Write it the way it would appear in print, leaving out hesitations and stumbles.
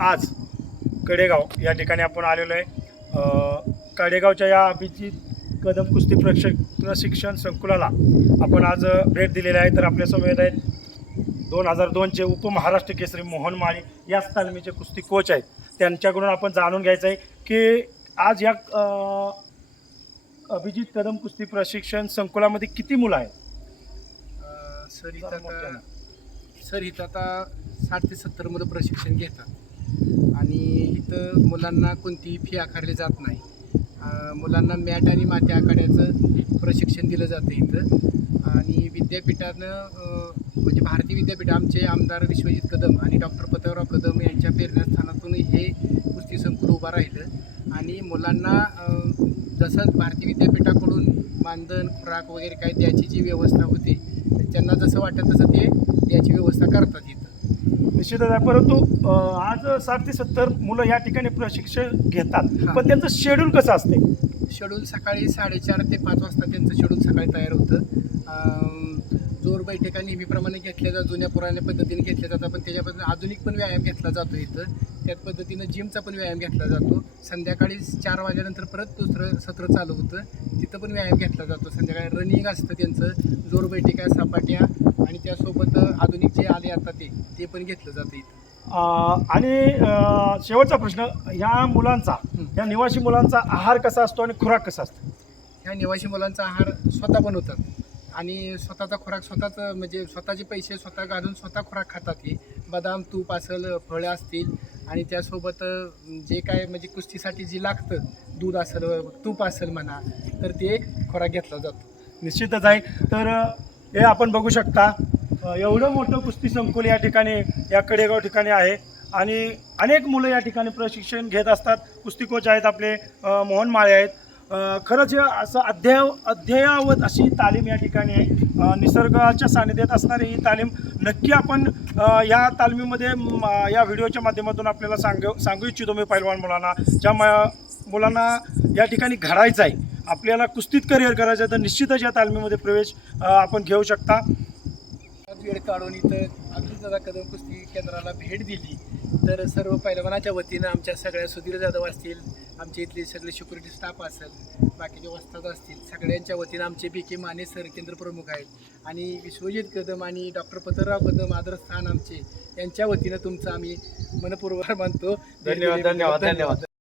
आज कडेगाव या ठिकाणी आपण आलेलो आहे। कडेगावच्या या अभिजित कदम कुस्ती प्रशिक्षण संकुलाला आपण आज भेट दिलेली आहे। तर आपल्या समोर आहेत 2002चे उपमहाराष्ट्र केसरी मोहन माळी याच तालमीचे कुस्ती कोच आहेत। त्यांच्याकडून आपण जाणून घ्यायचं आहे की आज या अभिजित कदम कुस्ती प्रशिक्षण संकुलामध्ये किती मुलं आहेत। सर इथं आता 60 ते 70 मुलं प्रशिक्षण घेतात आणि इथं मुलांना कोणतीही फी आकारली जात नाही। मुलांना मॅट आणि माती आखाड्याचं प्रशिक्षण दिलं जातं इथं। आणि विद्यापीठानं म्हणजे भारतीय विद्यापीठ आमचे आमदार विश्वजित कदम आणि डॉक्टर पतंगराव कदम यांच्या प्रेरणास्थानातून हे कुस्ती संकुल उभं राहिलं। आणि मुलांना जसं भारतीय विद्यापीठाकडून मानधन खुराक वगैरे काही द्यायची जी व्यवस्था होती त्यांना जसं वाटतं तसं ते द्यायची व्यवस्था करतात इथं। निश्चितच आहे, परंतु आज 60 ते 70 मुलं या ठिकाणी प्रशिक्षण घेतात, पण त्यांचं शेड्यूल कसं असते? शेड्यूल सकाळी 4:30 ते 5 वाजता त्यांचं शेड्यूल सकाळी तयार होतं। जोर बैठका नेहमीप्रमाणे घेतल्या जातात, जुन्या पुराण्या पद्धतीने घेतल्या जातात, पण त्याच्यापासून आधुनिक पण व्यायाम घेतला जातो इथं। त्याच पद्धतीनं जिमचा पण व्यायाम घेतला जातो। संध्याकाळी 4 वाजल्यानंतर परत दुसरं सत्र चालू होतं, तिथं पण व्यायाम घेतला जातो। संध्याकाळी रनिंग असतं त्यांचं, जोर बैठका सपाट्या आणि त्यासोबत आधुनिक जे आले आता ते पण घेतलं जातं इथं। आणि शेवटचा प्रश्न, ह्या मुलांचा या निवासी मुलांचा आहार कसा असतो आणि खुराक कसा असतो? ह्या निवासी मुलांचा आहार स्वतः बनवतात आणि स्वतःचा खुराक स्वतःच म्हणजे स्वतःचे पैसे स्वतः घालून स्वतः खुराक खातात। हे बदाम तूप असेल, फळं असतील आणि त्यासोबत जे काय म्हणजे कुस्तीसाठी जे लागतं दूध असेल तूप असेल म्हणा तर ते खुराक घेतला जातो। निश्चितच आहे। तर हे आपण बघू शकता, एवढं मोठं कुस्ती संकुल या ठिकाणी या कडेगाव ठिकाणी आहे आणि अनेक मुलं या ठिकाणी प्रशिक्षण घेत असतात। कुस्ती कोच आहेत आपले मोहन माळे आहेत। खरंच असं अद्ययावत अशी तालीम या ठिकाणी आहे। निसर्गाच्या सानिध्यात असणारी ही तालीम नक्की आपण या तालमीमध्ये या व्हिडिओच्या माध्यमातून आपल्याला सांगू इच्छितो मी पैलवान मुलांना, ज्या मुलांना या ठिकाणी घडायचं आहे, आपल्याला कुस्तीत करिअर करायचं आहे, तर निश्चितच या तालमीमध्ये प्रवेश आपण घेऊ शकता। वेळ काढून इथं अभिजित कदम कुस्ती केंद्राला भेट दिली तर सर्व पैलवानाच्या वतीनं आमच्या सगळ्या सुधीर जाधव असतील, आमच्या इथले सगळे सिक्युरिटी स्टाफ असेल, बाकीचे वस्ताद असतील, सगळ्यांच्या वतीनं आमचे BK माने सर केंद्र प्रमुख आहेत आणि विश्वजित कदम आणि डॉक्टर पतंगराव कदम आदरस्थान आमचे यांच्या वतीनं तुमचं आम्ही मनपूर्वक मानतो। धन्यवाद धन्यवाद धन्यवाद।